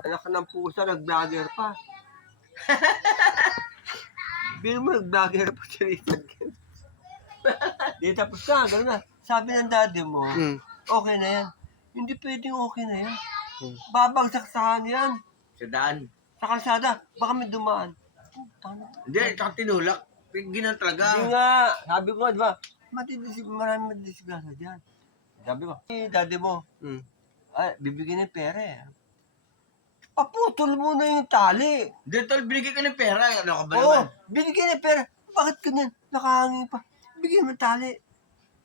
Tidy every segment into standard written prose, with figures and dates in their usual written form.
Anak ng pusa, nag-vlogger pa. Bino mo, nag-vlogger pa si Richard. Di tapos na, gano'n na. Sabi ng daddy mo, okay na yan. Hindi pwedeng okay na yan. Babagsak saan yan. Sa daan. Sa kalsada, baka may dumaan. Hindi, tsaka tinulak. Ginan talaga. Hindi nga, sabi ko nga, di ba, marami madisgrasya dyan. Sabi ko, daddy mo, ay, bibigyan ng pera eh. Paputol mo na yung tali. Hindi, tol, binigay ka ng pera. Ano ka ba Oo, naman? binigyan ng pera. Bakit ganyan? Nakahangin pa. Bigyan mo ng tali.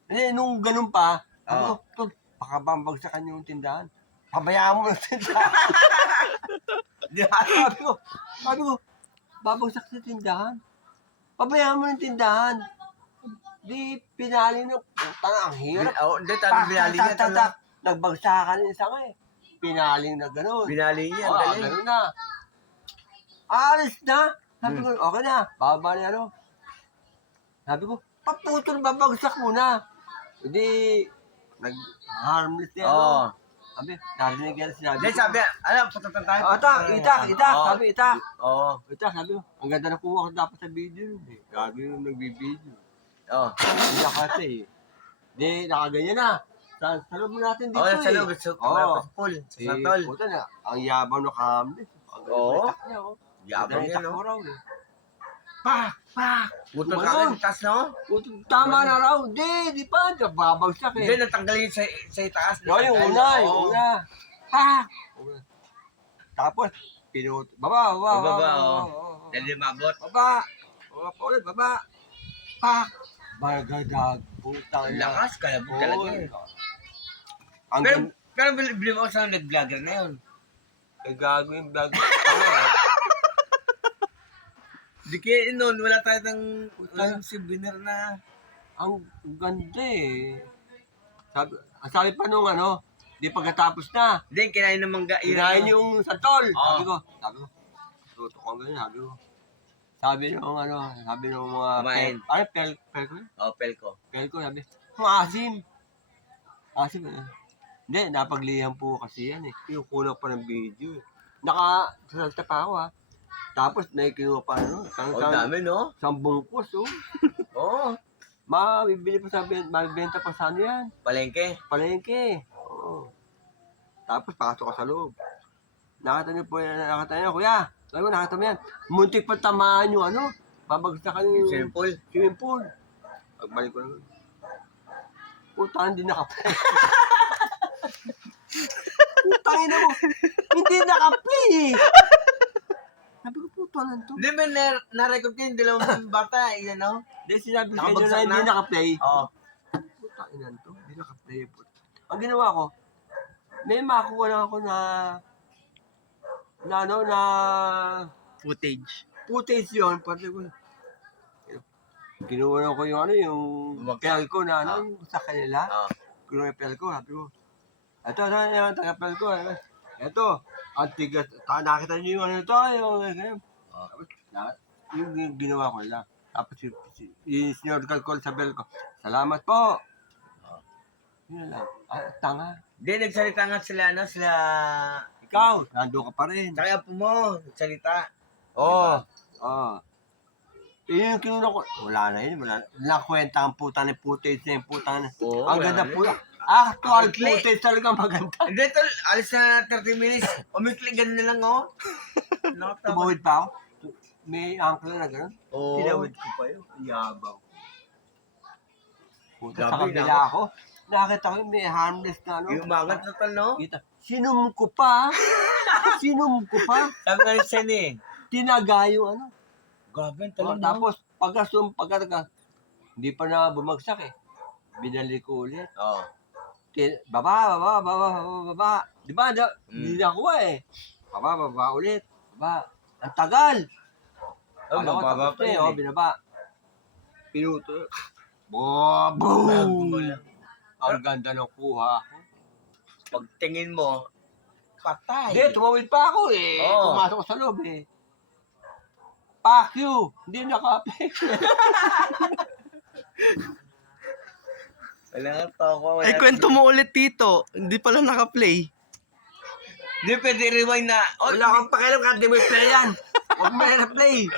Eh, nung ganun pa, sabi ko, tol, baka bambagsakan yung tindahan. Pabayaan mo ng tindahan. sabi ko, babagsak sa tindahan. Pabayaan mo ng tindahan. Di, pinali na, putang, ang hirap. Hindi, talo binali niya. Nagbagsakan yung isa nga eh. Pinaling na gano'n. Binali niya, Oo, galing. gano'n na. Alis na. Sabi ko, okay na. Baba na ano. Sabi ko, paputol, babagsak muna. Hindi, nag-harmless niya. Oo. Sabi, narinig yan sinabi. Hindi, sabi, ano, patutan tayo. Itak. Sabi, itak. Oo. Itak, sabi ko, ang ganda na kuha ko dapat sa video. Gabi yung nagbibideo. Oo. Hindi na kasi eh. Hindi, nakaganyan na. Sa loob natin dito Oo, sa loob. Oo. Sa pool. Sa Eh, tol. puta na, ang yabang no kamli. Oo. Yabang Yabang niya, yan, no? raw eh. Pak! Putol Tumalon. ka rin, taas, no? Puta, tama na raw. Di pa. Babagsak eh. Hindi, natanggal yun sa itaas. No, yung una. Pak! Tapos, baba. oo. Dahil mabot. Baba pa ulit, baba. Pak! Bagadag. Putang Ang na. lakas, kaya mo talaga eh. Ang Pero bili mo sa nag-vlogger na yun. gago yung vlog. Di kaya noon, wala tayo ng souvenir na. Ang ganda eh. Sabi pa nung ano, di pagkatapos na, Hindi, kinain ng mangga. kinain yung santol. Oo. Sabi ko, tutok ko ganyan, sabi ko. Sabi nung mga Kumain. pel ko? Oh, pelko. Pel ko, sabi, asim. Asim eh. Hindi, napaglihan po kasi yan eh. Yung kulang pa ng video eh. Nakasalta pa ako ha. Tapos naikinuha pa ano. Oh, dami, no? 10 bungkus oh. Oo. Mabibili pa mabibenta pa sa ano yan. Palengke. Palengke. Oo. Tapos pasok ka sa loob. Nakita niyo, kuya. Sabi ko, nakita mo yan. Muntik pa tamaan yung ano. Babagsakan yung swimming pool. Pagbalik ko na. Puta, hindi nakaplay. Putangin na mo. Hindi nakaplay eh. Sabi ko, puto lang to. Hindi, may na-record ko yung dalawang bata, yun, no? Hindi, sinabi ko sa inyo Nakabagsak na hindi na? nakaplay. Oo. Putangin na to. Hindi nakaplay. Ang ginawa ko, may makuha lang ako na footage yun. Pati ko, kinuha ko yung pel ko na sa kanila. Oo. Kinuha yung pel ko, sabi ko, ito, taga-pel ko. Ito, ang tigas. Nakita niyo yung ano ito, yung ginawa ko lang. Tapos yung sinorgal ko sa bel ko, salamat po. Yun lang. Tanga. Hindi, nagsalita nga sila, no? Sila... Ikaw, nandun ka pa rin. Kaya po mo, nagsalita. Oo. Yung kinuna ko, wala na yun. Nakwenta ang puta ng footage na yung puta na. Oo, Ang wala ganda na po. Actual Umikli. footage talaga maganda. Hindi, tol, alis na 30 minutes. Umikli, ganun na lang, oh. Tumawid pa ako. May angkla na gano'n. Oo. Tinawid ko pa yun. Ang yabang. Puta, sa Grabe, kabila ako. Nakita ko yung may harmless na ano. Yung umangat na, tol, no? Kita. Sinum ko pa. Sabi nga rin siya eh. Tinaga yung ano. Grabe, Oh, tol, no? tapos, pagka hindi pa na bumagsak eh. Binalik ko ulit. Oo. Baba. Di ba? Hindi na kuha eh. Baba ulit. Baba. Ang tagal. Oh, mababa pa yun, eh. Binaba. Pinuto. Boom! Ang ganda ng kuha. Pagtingin mo, patay. Hindi, tumawid pa ako eh. Oo. Pumasok ko sa loob eh. Fuck you! Hindi naka-play. Wala nga to ako. Ay, kwento mo ulit, Tito. Hindi pala naka-play. Di pwede rewind na. Oh, Wala akong pakialam kahit di mo i-play yan. Huwag mo na play.